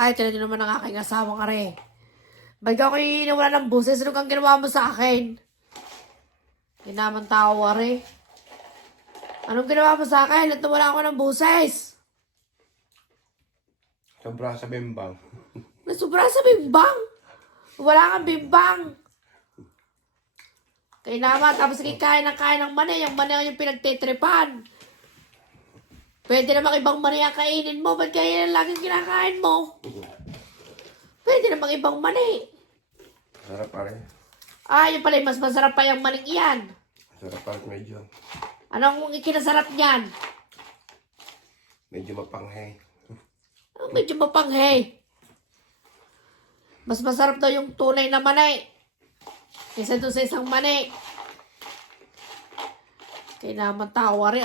Ay, tinan nyo naman ang aking asawang are. Ba't ka ako iniwala ng buses? Ano kang ginawa mo sa akin? Kinaman tao are. Anong ginawa mo sa akin? At nawala ako ng buses. Sobra sa bimbang. Nasubra sa bimbang. Wala kang bimbang. Kaya naman, tapos kain ng mani. Yung mani yung pinagtitripan. Pwede namang ibang mani ang kainin mo. Ba't kaya yan laging kinakain mo? Pwede namang ibang mani. Sarap pa rin. Ah, yun pala, mas masarap pa yung maning iyan. Sarap pa rin medyo. Anong ikinasarap niyan? Medyo mapanghay. Oh, medyo mapanghe. Mas masarap daw yung tunay na mani. Kaysa doon sa isang mani. Kaya naman tao, ari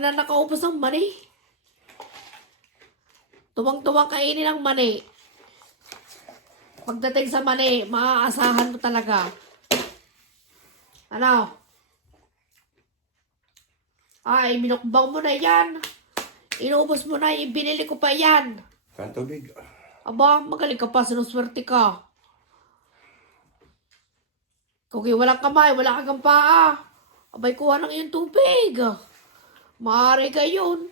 na nakaubos ang mani. Tuwang-tuwang kainin ang mani. Pagdating sa mani, maaasahan mo talaga. Ano? Ay, minukbang mo na yan. Inubos mo na, ibinili ko pa yan. Saan tubig? Aba, magaling ka pa, sinuswerte ka. Kung walang kamay, wala kang paa. Abay, kuha ng iyong tubig. Maaari ka yun.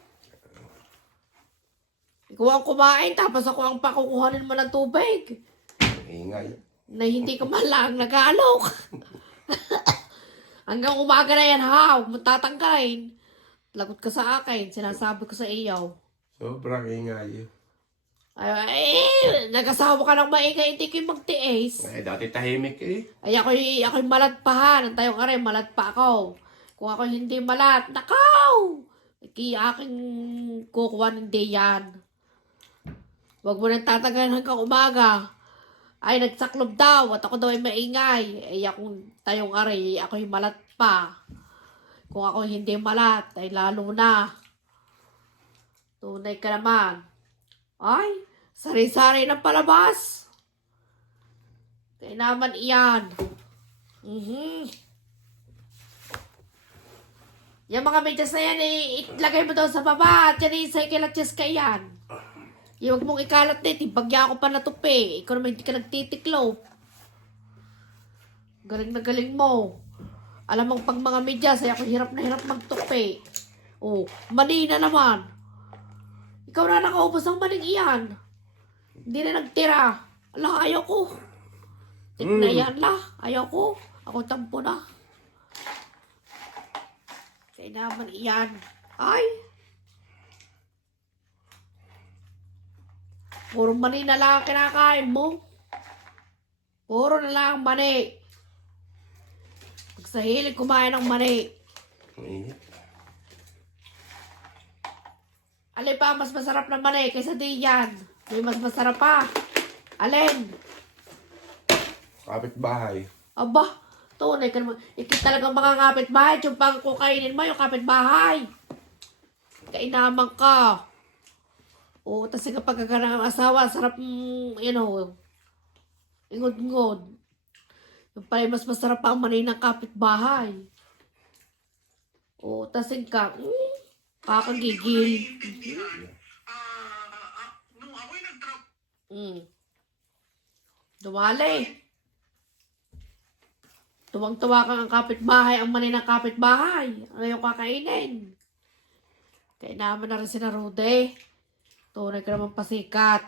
Ikaw ang kumain, tapos ako ang pakukuhanin mo ng tubig. Ingay. Na hindi ka man lang nag-aalok. Hanggang umaga na yan, ha? Huwag mo tatanggain. Lagot ka sa akin, sinasabi ko sa iyo. Sobrang ingay. Ay, nag-asawa ka ng maingay, hindi ko magtiis. Eh, dati tahimik eh. Ay, ako'y malatpahan. Ang tayong aray, malat pa ako. Kung ako hindi malat, nakaw! Kaya aking kukuha ng day yan. Huwag mo nang tatagalan hanggang umaga. Ay, nagsaklob daw at ako daw ay maingay. Ay, akong tayong aray, ako'y malat pa. Kung ako hindi malat, ay lalo na. Tunay ka naman. Ay, sari-sari ng palabas. Kaya naman iyan. Yung mga medyas na yan, itlagay mo daw sa baba. At yan, sa ikilatyas ka yan. Huwag mong ikalat na, tibagya ako pa natupi. Ikaw naman hindi ka nagtitiklaw. Galing na galing mo. Alam mong pag mga medyas, ay ako hirap na hirap magtupi. Oh, mani na naman. Ikaw na nakaubos ang maning iyan. Hindi na nagtira. Ala, ayaw ko. Tignan yan la. Ayaw ko. Ako tampo na. Kaya naman iyan. Ay. Puro mani na lang ang kinakain mo. Puro na lang mani. Pag sa hilig kumain ng mani. Mainit. Alin pa mas masarap na mani kaysa di yan? May mas masarap pa. Alin? Kapit-bahay. Aba, tunay ka naman. Ikit talagang mga kapitbahay. Yung pang kukainin mo, yung kapitbahay. Kainaman ka. O, tas yung pagkagana ng asawa, sarap, ingod-ngod. Yung pala mas masarap pa ang mani ng kapitbahay. O, tas ka, kakagigil. Dumali. Tuwang-tuwa kang ang kapitbahay, ang mani ng kapitbahay. Ang iyong kakainin. Kaya naman na rin si Rude. Tunay ka naman pasikat.